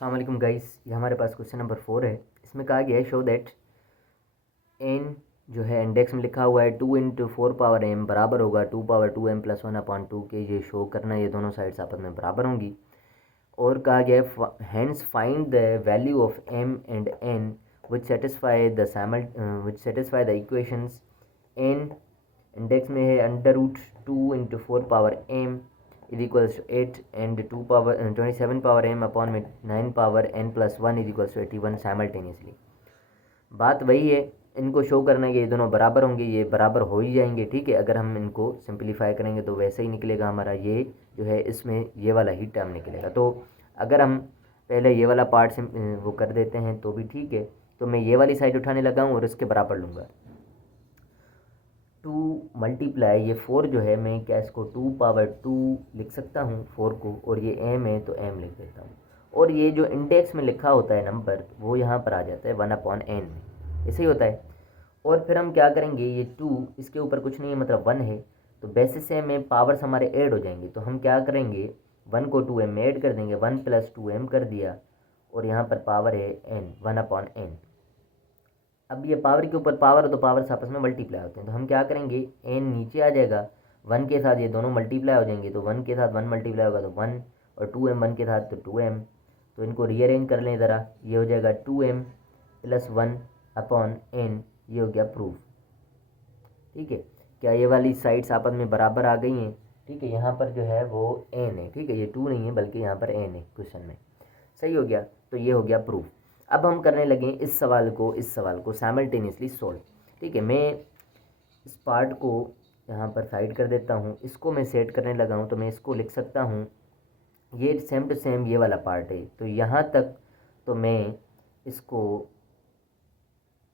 अस्सलाम वालेकुम गाइस, ये हमारे पास क्वेश्चन नंबर 4 है। इसमें कहा गया है शो दैट एन जो है इंडेक्स में लिखा हुआ है 2 इंटू 4 पावर एम बराबर होगा 2 पावर 2m प्लस 1/2 के। ये शो करना, ये दोनों साइड्स आपस में बराबर होंगी। और कहा गया है hence find the value of m and n which satisfy the equations. n index में है √2 into 4 power m is equals to 8 and 2 power 27 power m upon में 9 power n plus 1 is equals to 81 simultaneously. बात वही है, इनको show करना है कि ये दोनों बराबर होंगे, ये बराबर हो ही जाएंगे। ठीक है, अगर हम इनको सिंपलीफाई करेंगे तो वैसे ही निकलेगा हमारा, ये जो है इसमें ये वाला ही टर्म निकलेगा। तो अगर हम पहले ये वाला पार्ट से वो कर देते हैं तो भी ठीक है। तो मैं ये वाली साइड उठाने लगा हूँ और इसके बराबर लूँगा 2 मल्टीप्लाई ये 4 जो है, मैं क्या इसको 2 पावर 2 लिख सकता हूँ 4 को, और ये m है तो m लिख देता हूँ। और ये जो इंडेक्स में लिखा होता है नंबर, वो यहाँ पर आ जाता है 1/n में, ऐसे ही होता है। और फिर हम क्या करेंगे, ये 2 इसके ऊपर कुछ नहीं है मतलब 1 है, तो बेसिस से में पावर्स हमारे ऐड हो जाएंगे। तो हम क्या करेंगे, 1 को 2m में ऐड कर देंगे, 1 + 2m कर दिया, और यहाँ पर पावर है n 1/n। अब ये पावर के ऊपर पावर हो तो पावर्स आपस में मल्टीप्लाई होते हैं, तो हम क्या करेंगे, n नीचे आ जाएगा, 1 के साथ ये दोनों मल्टीप्लाई हो जाएंगे, तो 1 के साथ 1 मल्टीप्लाई होगा तो 1, और 2m 1 के साथ तो 2m। तो इनको रीअरेंज कर लें ज़रा, ये हो जाएगा 2m + 1/n, ये हो गया प्रूफ। ठीक है, क्या ये वाली साइड्स आपस में बराबर आ गई हैं? ठीक है, यहाँ पर जो है वो n है। ठीक है, ये 2 नहीं है बल्कि यहाँ पर n है क्वेश्चन में, सही हो गया। तो ये हो गया प्रूफ। अब हम करने लगे इस सवाल को साइमल्टेनियसली सॉल्व। ठीक है, मैं इस पार्ट को यहाँ पर साइड कर देता हूँ, इसको मैं सेट करने लगा हूँ। तो मैं इसको लिख सकता हूँ, ये सेम टू सेम ये वाला पार्ट है, तो यहाँ तक तो मैं इसको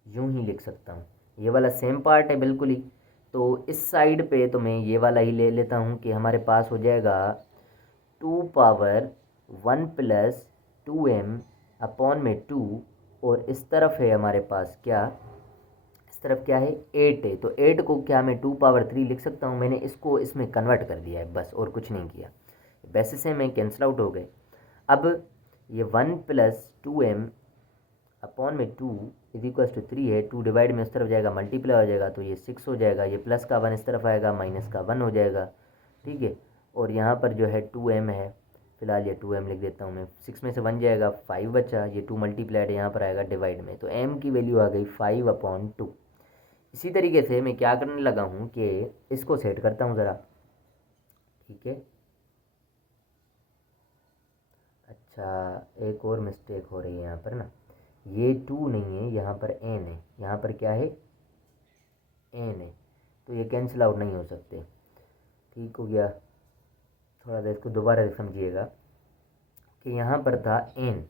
यूं ही लिख सकता हूँ, ये वाला सेम पार्ट है बिल्कुल ही। तो इस साइड पे तो मैं ये वाला ही ले लेता हूँ कि हमारे पास हो जाएगा 2 पावर 1 + 2m अपॉन में 2, और इस तरफ है हमारे पास क्या, इस तरफ क्या है 8 है। तो 8 को क्या मैं 2 पावर 3 लिख सकता हूँ, मैंने इसको इसमें कन्वर्ट कर दिया है बस, और कुछ नहीं किया। वैसे से मैं कैंसिल आउट हो गए। अब ये 1 + 2m अपॉन में 2 इज इक्वल्स टू 3 है, 2 डिवाइड में इस तरफ जाएगा मल्टीप्लाई हो जाएगा, तो ये 6 हो जाएगा। ये प्लस का 1 इस तरफ आएगा, माइनस का 1 हो जाएगा। ठीक है, और यहाँ पर जो है 2m है, फिलहाल ये 2m लिख देता हूँ मैं। 6 में से 1 जाएगा, 5 बचा, ये 2 मल्टीप्लाइड यहाँ पर आएगा डिवाइड में, तो m की वैल्यू आ गई 5/2। इसी तरीके से मैं क्या करने लगा हूँ कि इसको सेट करता हूँ ज़रा। ठीक है, अच्छा एक और मिस्टेक हो रही है यहाँ पर ना, ये 2 नहीं है, यहाँ पर n है, यहाँ पर क्या है n है, तो ये कैंसिल आउट नहीं हो सकते। ठीक हो गया, थोड़ा सा इसको दोबारा समझिएगा कि यहाँ पर था n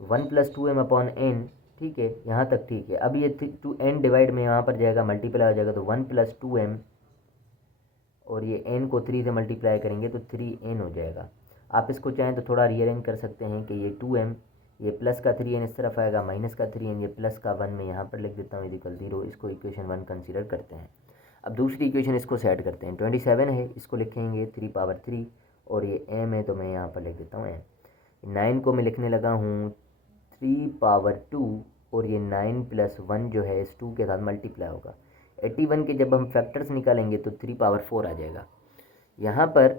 1 + 2m अपॉन n। ठीक है, यहाँ तक ठीक है। अब ये 2n डिवाइड में यहाँ पर जाएगा मल्टीप्लाई हो जाएगा, तो 1 + 2m, और ये n को 3 से मल्टीप्लाई करेंगे तो 3n हो जाएगा। आप इसको चाहें तो थोड़ा रीअरेंज कर सकते हैं कि ये 2m, ये प्लस का 3n इस तरफ आएगा, माइनस का 3n, ये प्लस का 1 में यहाँ पर लिख देता हूँ इक्वल 0। इसको इक्वेशन 1 कंसीडर करते हैं। अब दूसरी इक्वेशन इसको सेट करते हैं, 27 है, इसको लिखेंगे 3 पावर 3, और ये m है तो मैं यहाँ पर लिख देता हूँ m। 9 को मैं लिखने लगा हूँ 3 पावर 2, और ये 9 + 1 जो है इस 2 के साथ मल्टीप्लाई होगा। 81 के जब हम फैक्टर्स निकालेंगे तो 3 पावर 4 आ जाएगा। यहाँ पर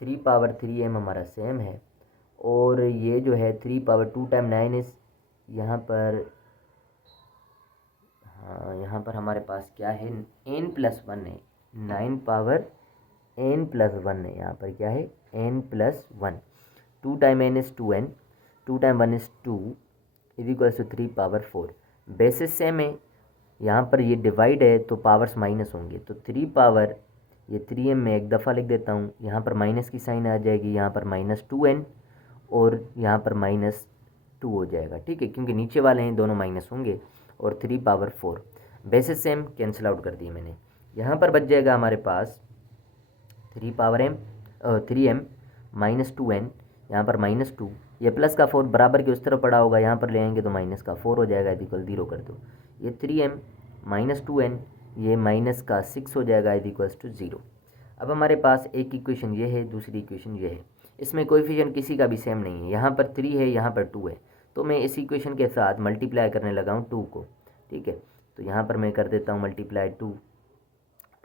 3 पावर 3m हमारा सेम है, और ये जो है 3 पावर 2 टाइम 9 इस यहाँ पर, हाँ यहाँ पर हमारे पास क्या है n+1 है, 9 पावर n+1 है। यहाँ पर क्या है n+1, 2 time n is 2n, 2 time 1 is 2 is equals to 3 power 4। Basis same है, यहाँ पर ये डिवाइड है तो पावर्स माइनस होंगे, तो 3 पावर ये 3m में एक दफ़ा लिख देता हूँ, यहाँ पर माइनस की साइन आ जाएगी, यहाँ पर -2n, और यहाँ पर -2 हो जाएगा। ठीक है, क्योंकि नीचे वाले हैं दोनों माइनस होंगे, और 3 power 4 basis same cancel out कर दिए मैंने। यहाँ पर बच जाएगा हमारे पास 3 पावर m 3m -2n, यहाँ पर -2, ये प्लस का 4 बराबर के उस तरफ पड़ा होगा, यहाँ पर ले आएंगे तो माइनस का 4 हो जाएगा, इक्वल 0 कर दो। ये 3m -2n, ये माइनस का 6 हो जाएगा, इक्वल्स टू 0। अब हमारे पास एक इक्वेशन ये है, दूसरी इक्वेशन ये है। इसमें कोएफिशिएंट किसी का भी सेम नहीं है, यहाँ पर 3 है, यहाँ पर 2 है, तो मैं इस इक्वेशन के साथ मल्टीप्लाई करने लगा हूँ 2 को, ठीक है। तो यहाँ पर मैं कर देता हूँ मल्टीप्लाई 2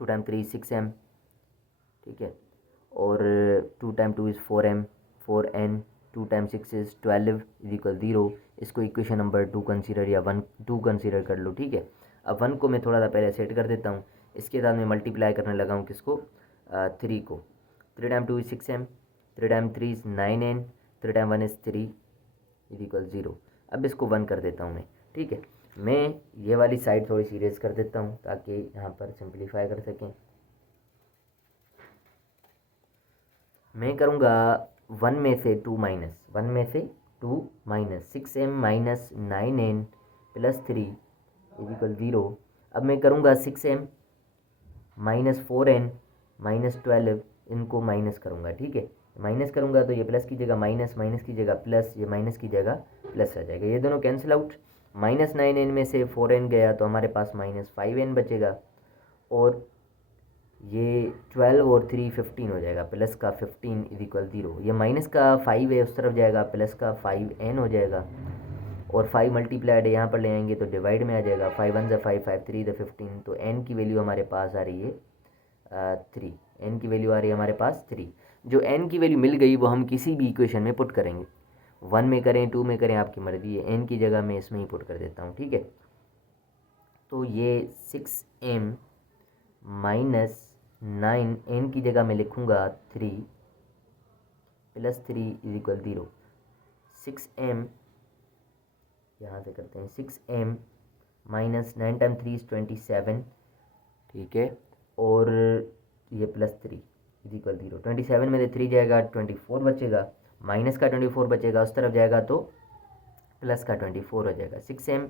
टाइम 3 6m, ठीक है, और 2 time 2 is 4m 4n, 2 time 6 is 12 is equal 0। इसको इक्वेशन नंबर 2 कंसीडर या 2 कंसीडर कर लो, ठीक है। अब 1 को मैं थोड़ा सा पहले सेट कर देता हूँ, इसके साथ मैं मल्टीप्लाई करने लगा हूँ किसको, 3 को। 3 time 2 is 6m, 3 time 3 is 9n, 3 time 1 is 3 is equal 0। अब इसको 1 कर देता हूँ मैं, ठीक है। मैं ये वाली साइड थोड़ी सी रेज कर देता हूँ ताकि यहाँ पर सिंप्लीफाई कर सकें। मैं करूँगा 1 में से 2 माइनस, 1 में से 2 minus 6m minus 9n plus 3 is equal 0। अब मैं करूँगा 6m माइनस 4n माइनस 12, इनको माइनस करूँगा, ठीक है। माइनस करूँगा तो ये प्लस की जगह माइनस, माइनस की जगह प्लस, ये माइनस की जगह प्लस आ जाएगा, ये दोनों कैंसिल आउट। माइनस 9n में से 4n गया तो हमारे पास माइनस 5n बचेगा, और ये 12 और 3 15 हो जाएगा, प्लस का 15 इज इक्वल 0। ये माइनस का 5 है उस तरफ जाएगा, प्लस का 5n हो जाएगा, और 5 मल्टीप्लाइड यहाँ पर ले आएंगे तो डिवाइड में आ जाएगा, 5 1 ज़ा 5 5 3 ज़ा 15, तो n की वैल्यू हमारे पास आ रही है 3। n की वैल्यू आ रही है हमारे पास 3। जो n की वैल्यू मिल गई वो हम किसी भी इक्वेशन में पुट करेंगे, 1 में करें 2 में करें आपकी मर्ज़ी है, n की जगह मैं इसमें ही पुट कर देता हूँ, ठीक है। तो ये 6m माइनस 9, n की जगह मैं लिखूँगा 3 प्लस 3 इज इक्वल 0। 6m यहाँ से करते हैं, 6m माइनस 9 टाइम 3 इज़ 27, ठीक है, और ये प्लस 3 इज इक्वल 0। 27 में से 3 जाएगा 24 बचेगा, माइनस का 24 बचेगा, उस तरफ जाएगा तो प्लस का 24 हो जाएगा। 6m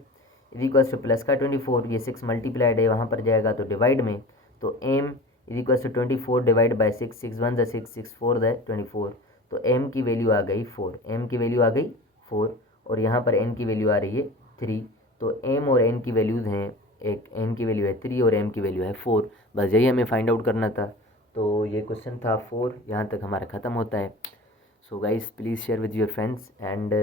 is equal two plus का 24, ये 6 मल्टीप्लाइड है वहाँ पर जाएगा तो डिवाइड में, तो m is equal to 24 divide by 6, 6 1 ज़ा 6, 6 4 ज़ा 24, तो m की वैल्यू आ गई 4, m की वैल्यू आ गई 4, और यहाँ पर n की वैल्यू आ रही है 3। तो m और n की वैल्यूज़ हैं, एक n की वैल्यू है 3 और m की वैल्यू है 4, बस यही हमें फाइंड आउट करना था। तो ये क्वेश्चन था 4, यहाँ तक हमारा ख़त्म होता है। So guys please share with your friends, and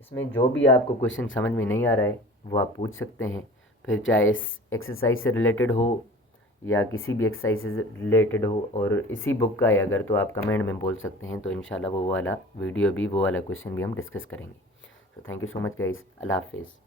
इसमें जो भी आपको क्वेश्चन समझ में नहीं आ रहा है वो आप पूछ सकते हैं, फिर चाहे इस एक्सरसाइज से रिलेटेड हो या किसी भी एक्सरसाइज से रिलेटेड हो, और इसी बुक का है अगर तो आप कमेंट में बोल सकते हैं, तो इंशाल्लाह वो वाला वीडियो भी, वो वाला क्वेश्चन भी हम डिस्कस करेंगे। तो thank you so much guys, Allah हाफिज़।